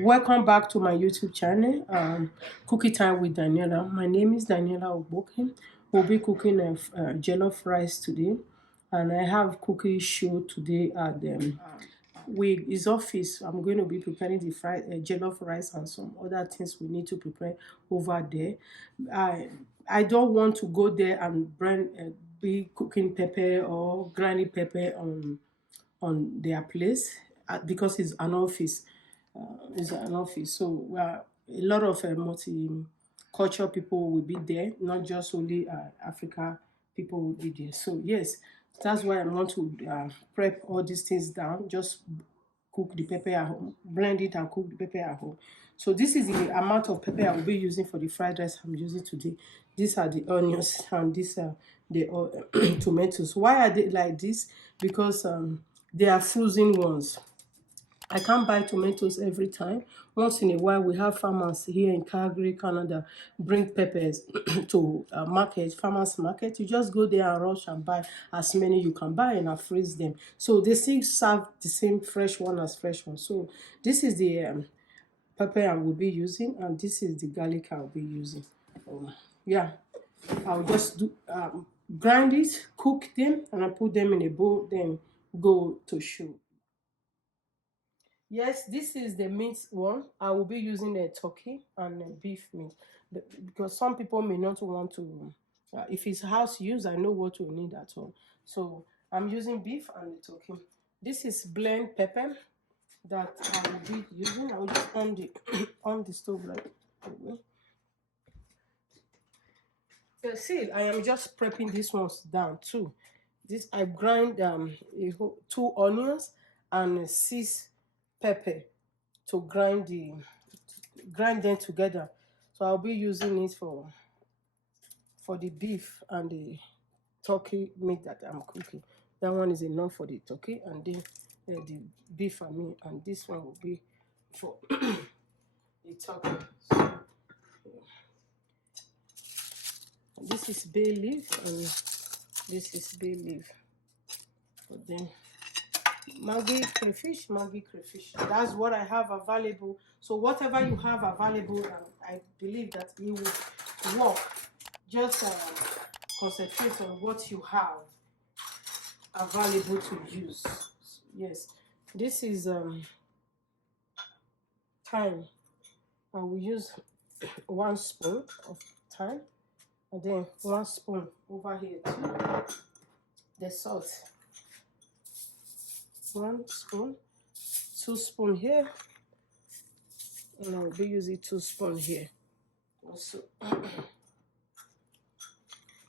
Welcome back to my YouTube channel, Cookie Time with Daniela. My name is Daniela Ogbokin. We'll be cooking a jollof rice today, and I have cookie show today at his office. I'm going to be preparing the fried jollof rice and some other things we need to prepare over there. I don't want to go there and be cooking pepper or grinding pepper on their place because it's an office. So a lot of multicultural people will be there, not just only Africa people will be there. So yes, that's why I want to prep all these things down. Just cook the pepper at home, blend it and cook the pepper at home. So this is the amount of pepper I will be using for the fried rice I'm using today. These are the onions and these are the tomatoes. Why are they like this? Because they are frozen ones. I can't buy tomatoes every time. Once in a while, we have farmers here in Calgary, Canada, bring peppers to farmers market. You just go there and rush and buy as many you can buy and freeze them. So they still serve the same fresh one as fresh one. So this is the pepper I will be using, and this is the garlic I will be using. Yeah, I'll just grind it, cook them, and I put them in a bowl, then go to show. Yes, this is the meat one. I will be using a turkey and a beef meat because some people may not want to. If it's house use, I know what we need at all. So I'm using beef and the turkey. This is blend pepper that I will be using. I will just on the on the stove like. See, I am just prepping these ones down too. This I grind two onions and six pepper to grind them together. So I'll be using it for the beef and the turkey meat that I'm cooking. That one is enough for the turkey, and then the beef and this one will be for the turkey. So, this is bay leaf and this is bay leaf. But then Maggi crayfish. That's what I have available. So whatever you have available, I believe that it will work. Just concentrate on what you have available to use. Yes, this is thyme. I will use 1 spoon of thyme, and then 1 spoon over here too. The salt, 1 spoon, 2 spoon here, and I will be using 2 spoon here. Also,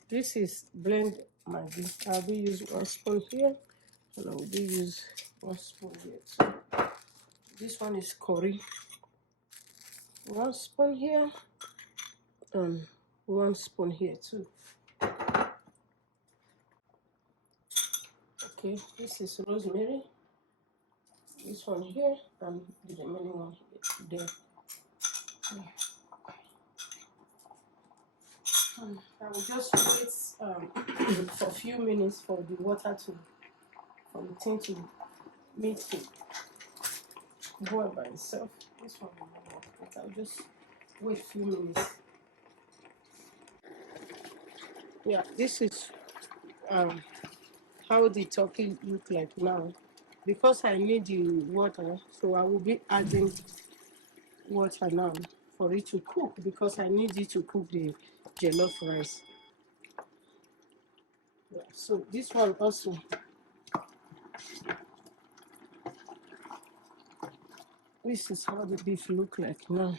this is blend Maggi. I'll be using 1 spoon here, and I will be using 1 spoon here too. This one is curry. 1 spoon here and 1 spoon here too. Okay, this is rosemary. This one here and the remaining one there. I will just wait for a few minutes for the water for the thing to make it boil by itself. This one will not work, but I'll just wait a few minutes. Yeah, this is how the turkey look like now. Because I need the water, so I will be adding water now for it to cook, because I need it to cook the jollof rice. Yeah, so this one also, this is how the beef look like now.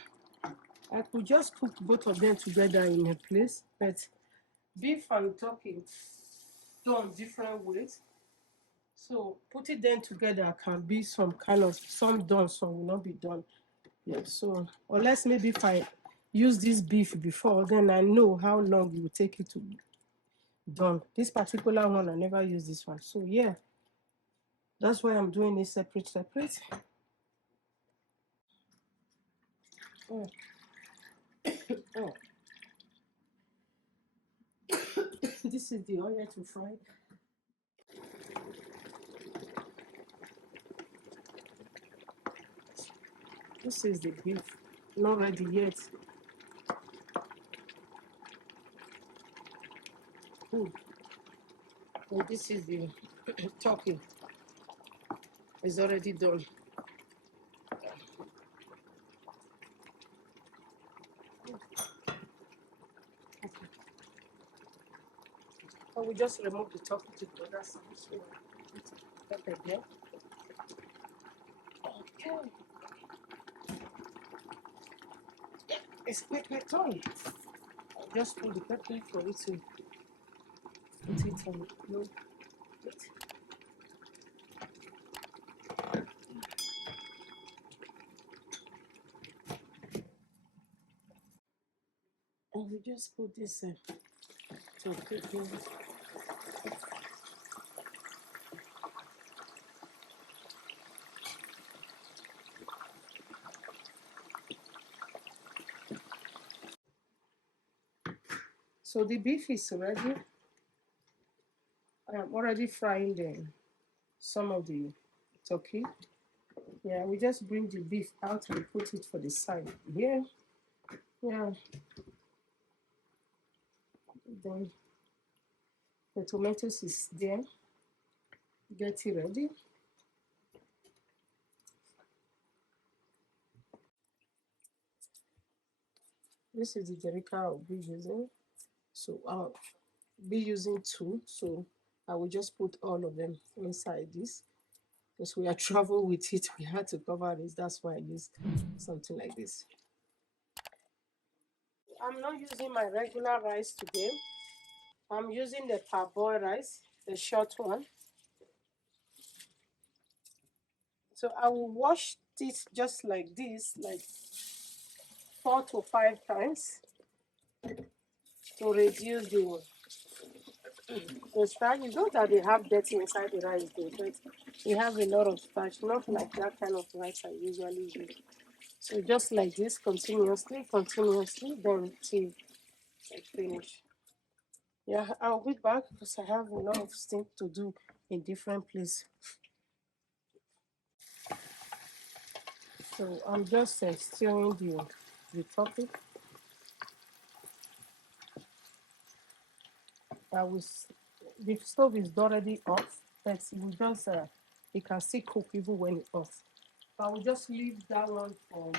I could just cook both of them together in a place, but beef and turkey done different ways. So putting them together can be some done, some will not be done. Yeah, so unless maybe if I use this beef before, then I know how long it will take it to be done. This particular one, I never use this one. So yeah, that's why I'm doing it separate. Oh. Oh. This is the oil to fry. This is the beef, not ready yet. And this is the turkey. It's already done. I will just remove the turkey to the other side. So pepper there. Okay. It's pepper done. I'll just put the pepper for it to put it on low heat. And we just put this turkey in. So the beef is ready. I'm already frying some of the turkey. Yeah, we just bring the beef out and put it for the side here. Yeah. Then the tomatoes is there. Get it ready. This is the jerrica I'll be using. So I'll be using two. So I will just put all of them inside this. Because we are travel with it, we had to cover this. That's why I used something like this. I'm not using my regular rice today. I'm using the parboiled rice, the short one. So I will wash this just like this, like 4 to 5 times to reduce the starch. You know that they have dirty inside the rice, though, but we have a lot of starch, not like that kind of rice I usually use. So just like this, continuously, then till I finish. Yeah, I'll be back because I have a lot of things to do in different places. So I'm just stirring the topic. The stove is already off, but we just it can still cook even when it's off. I will just leave that one for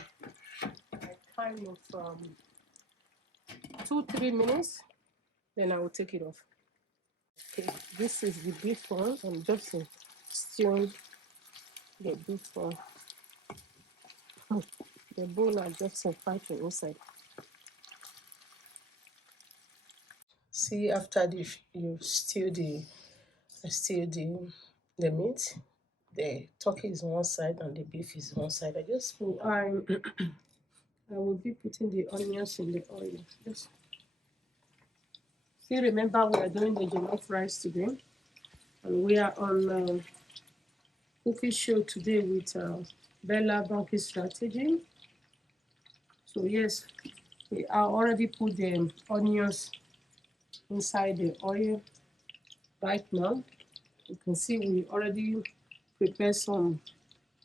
like kind of 2 3 minutes. Then I will take it off. Okay, this is the beef one. I'm just stirring the beef one. The bone are just fighting inside. See, after you stew the meat, the turkey is one side and the beef is one side. I will be putting the onions in the oil. Just still remember we are doing the jollof rice today, and we are on cooking show today with Bella Banky Strategy. So yes, we are already put the onions inside the oil right now. You can see we already prepared some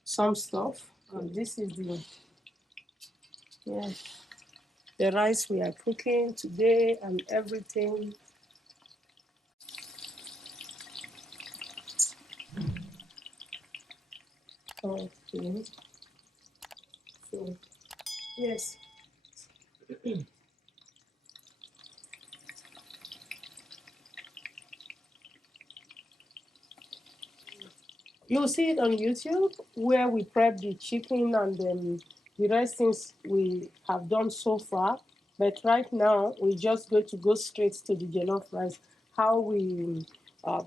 stuff. This is yeah, the rice we are cooking today and everything. Okay, so yes. You'll see it on YouTube where we prep the chicken and the rest things we have done so far. But right now, we're just going to go straight to the jollof rice. How we uh,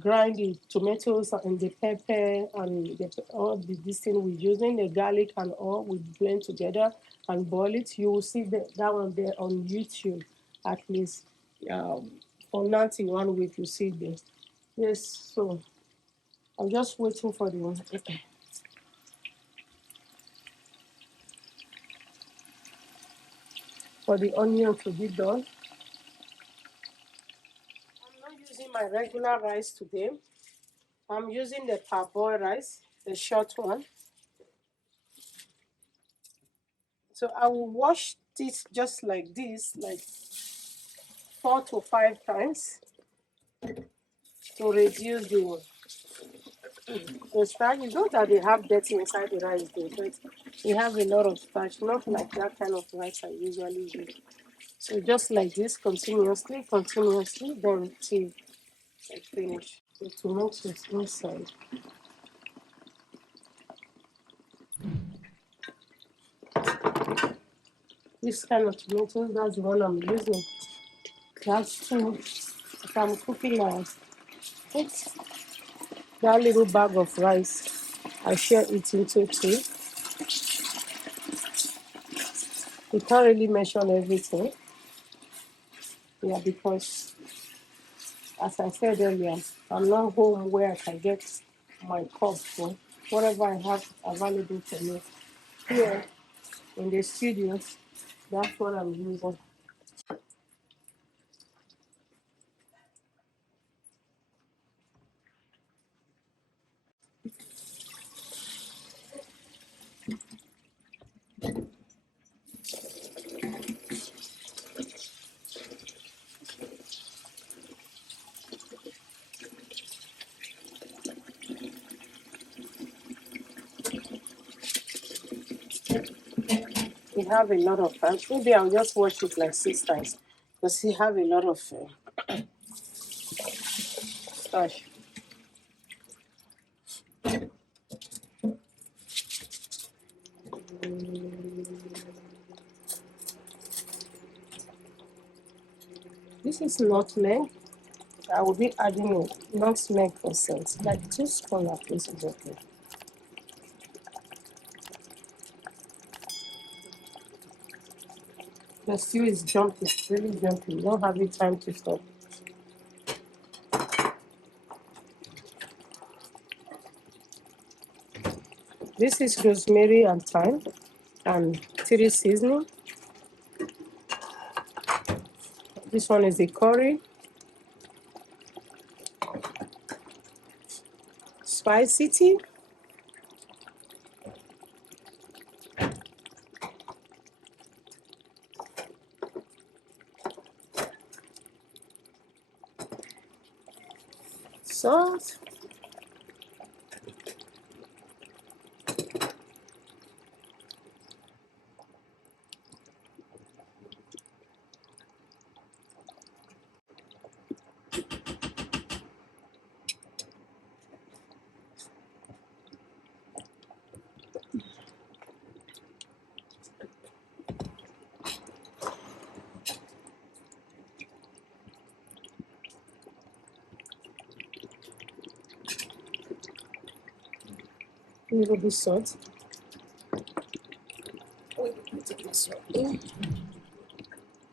grind the tomatoes and the pepper and all this thing we're using, the garlic and all, we blend together and boil it. You will see that one there on YouTube at least. For 91 week, you see this. Yes, so I'm just waiting for the onion to be done. I'm not using my regular rice today. I'm using the parboiled rice, the short one. So I will wash this just like this, like 4 to 5 times to reduce the starch. It's not that they have dirty inside the rice though, but they have a lot of starch, not like that kind of rice I usually use. So just like this, continuously, then till I finish. The tomatoes inside. This kind of tomatoes, that's the one I'm using. That's two. If I'm cooking it's that little bag of rice, I share it into two. You can't really mention everything. Yeah, because as I said earlier, I'm not home where I can get my cup for whatever I have available for me. Here in the studio, that's what I'm using. We have a lot of times. Maybe I'll just wash it like 6 times because we have a lot of starch. This is nutmeg. I will be adding a nutmeg for scent. Like 2 spoons of this is okay. The stew is jumping, really jumping. You don't have the time to stop. This is rosemary and thyme and 3 seasoning. This one is the curry, spicy tea, salt, a little bit salt.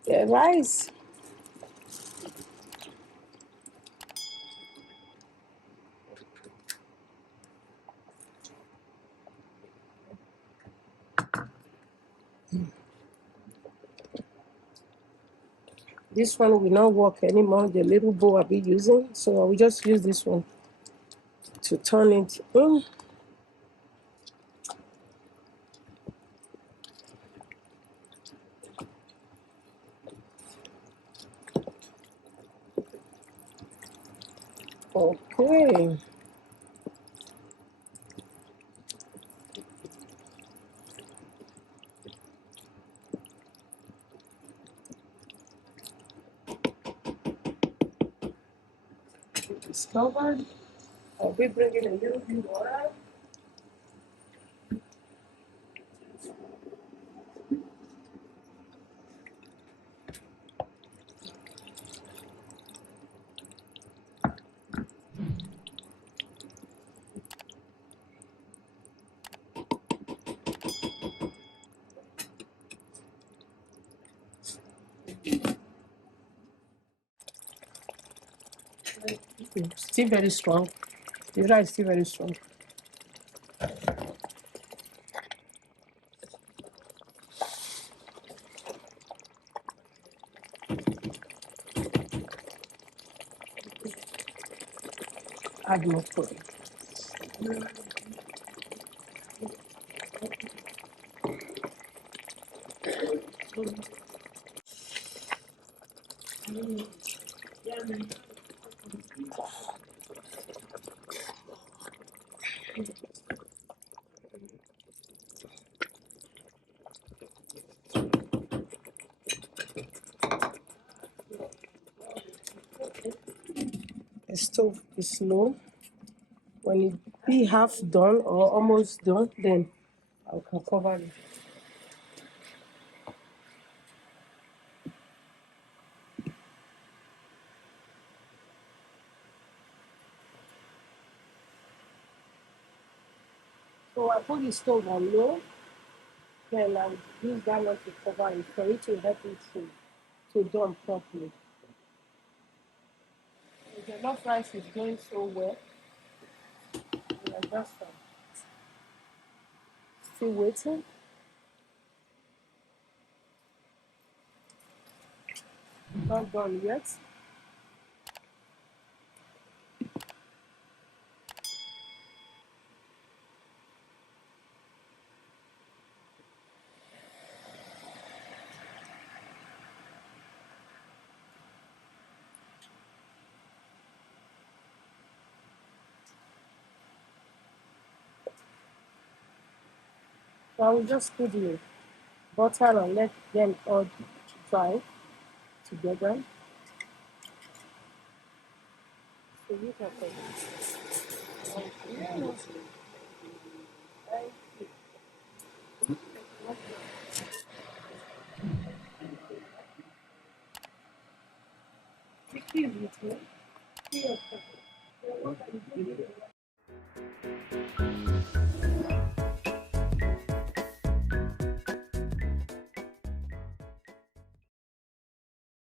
The rice. This one will not work anymore, the little bowl I'll be using. So I will just use this one to turn it in. Okay. It's covered. I'll be bringing a little bit water. Still very strong. The rice is still very strong. Add more curry. The stove is low. When it be half done or almost done, then I can cover it. So I put the stove on low, then I use that one to cover it for it to help it to done properly. The jollof rice is going so well. We are just still waiting. Not done yet. So I will just put the butter and let them all dry together. So you can put it with me.